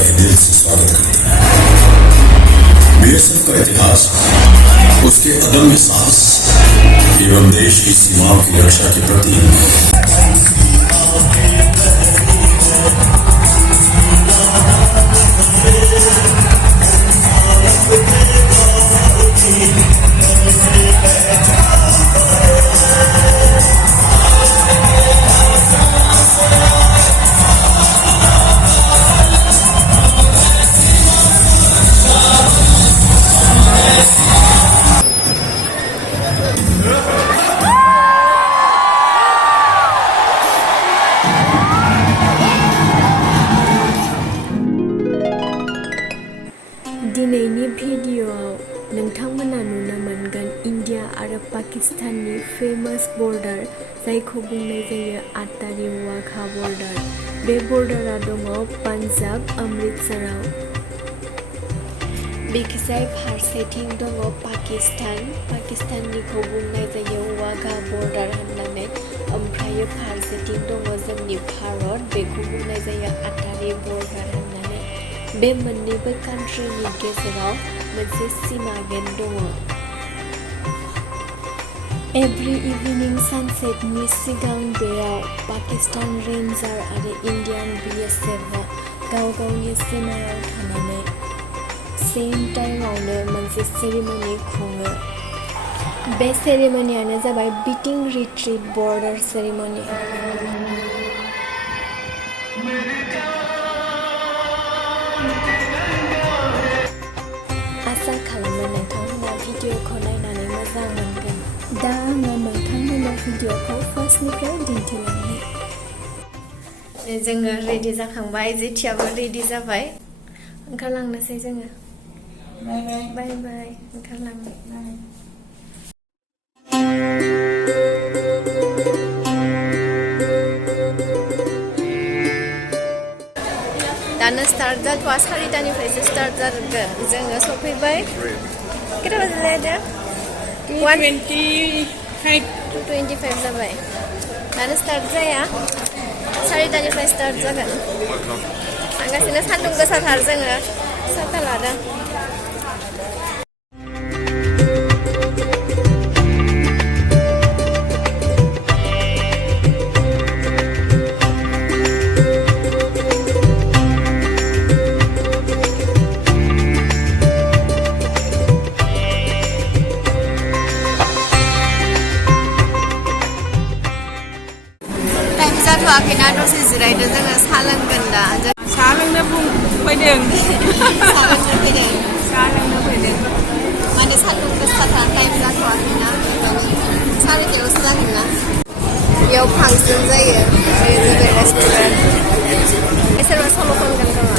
तहे दिल से स्वागत करता है। बीएसएफ का इतिहास उसके अदम्य साहस एवं देश की सीमाओं की रक्षा के प्रति दिनैनि भिडिअ'आव नोंथांमोना नुनो मोनगोन इन्डिया आरो पाकिस्ताननि फेमास बर्डार जायखौ बुंनाय जायो आत्तारी-वाघा बर्डार। बे बर्डारा दङ पान्जाब अमृतसराव। बेखिजाय फारसेथिं दङ पाकिस्ताननिखौ बुंनाय जायो वाघा बर्डार होननानै। ओमफ्राय फारसेथिं दङ जोंनि भारत, बेखौ बुंनाय जायो आत्तारी बर्डार होननानै। बे मोननैबो कान्ट्रिनि गेजेराव मोनसे सीमा गेट दङ। एभ्रि इभिनिं सानसेटनि सिगां बेयाव पाकिस्तान रेन्जार आरो इन्डियान BSFआ गाव गावनि सीमायाव थानानै सेम टाइमावनो मोनसे सेरेमनि खुङो। बे सेरेमनियानो जाबाय बीटिं रिट्रीट बर्डार सेरेमनि। आसा खालामो नोंथांमोना भिडिअ'खौ नायनानै मोजां मोनगोन। दा आङो नोंथांमोननो भिडिअ'खौ फार्स्टनिफ्राय दिन्थिलांनि। जोङो रेडि जाखांबाय, जेथियाबो रेडि जाबाय, ओंखारलांनोसै जोङो। बाय बाय, ओंखारलांनो। दानो स्टार्ट जाथ'वा, 4टानिफ्रायसो स्टार्ट जागोन। जोङो सफैबाय। केटा बाजिलाय दा? 2:25 जाबाय। दानो स्टार्ट जाया, 4टानिफ्राय स्टार्ट जागोन। थांगासिनो, सान्दुं गोसाथार, जोङो साथा लादों। जाथ'वाखैना, दसे जिरायदो, जोङो साहा लोंगोन दा। साहा लोंनो फैदों। साहा लोंनो फैदों। माने सान्दुं गोसाथार, टाइम जाथ'वाखैना, 4टायावसो जागोन ना। बेयाव फांसन जायो, जाबाय रेस्टुरेन्ट। सोरबा सल' खनगोन खोमा।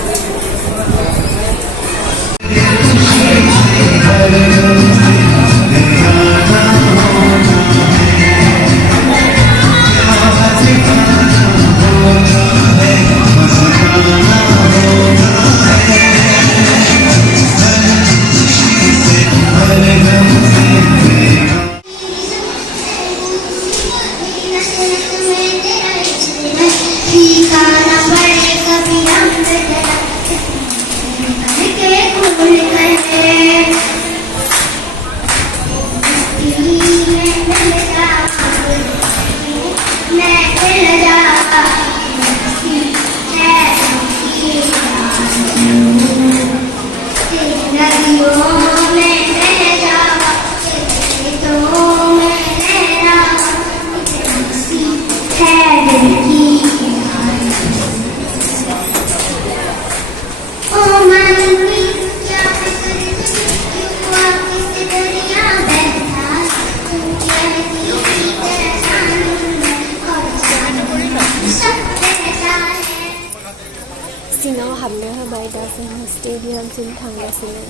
सिङाव हाबनो होबाय, दा जोङो स्टेडियामसिम थांगासिनो।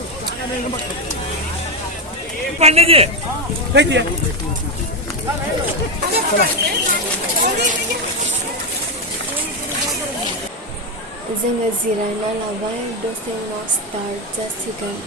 जोङो जिरायना लाबाय, दसे उनाव स्टार्ट जासिगोन।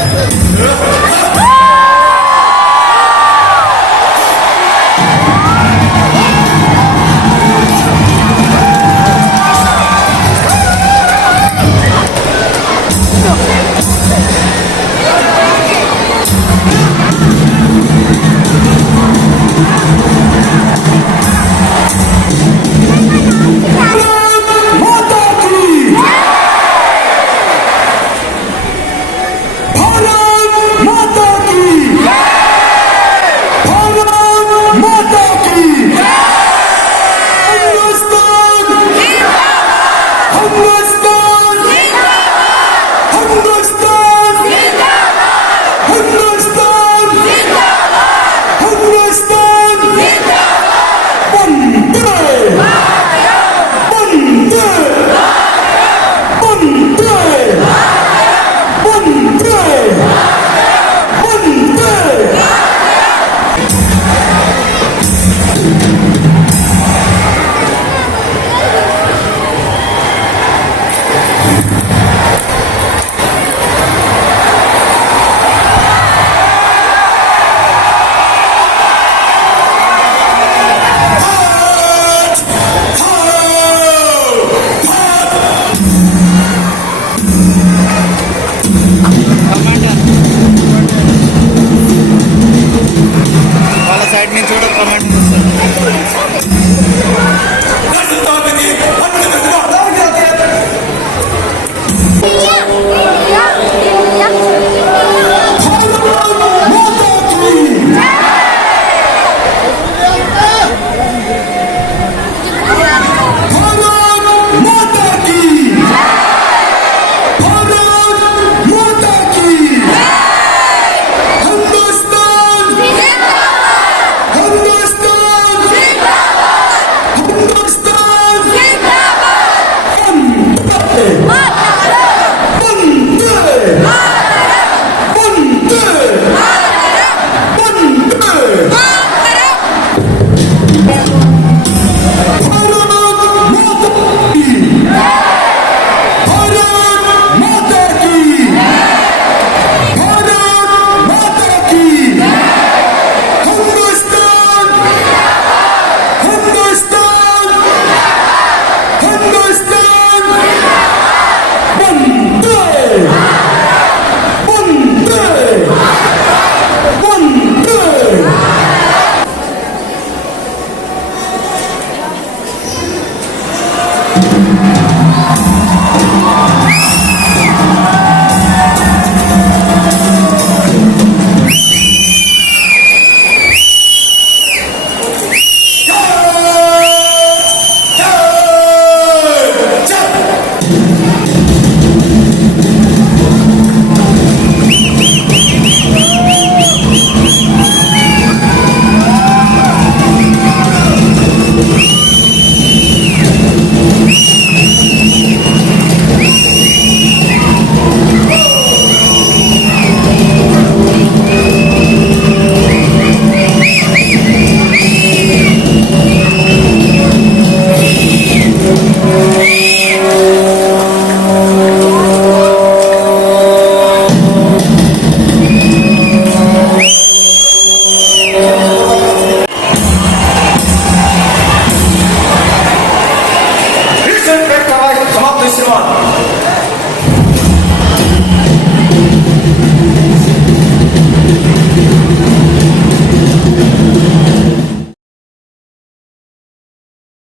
Ha!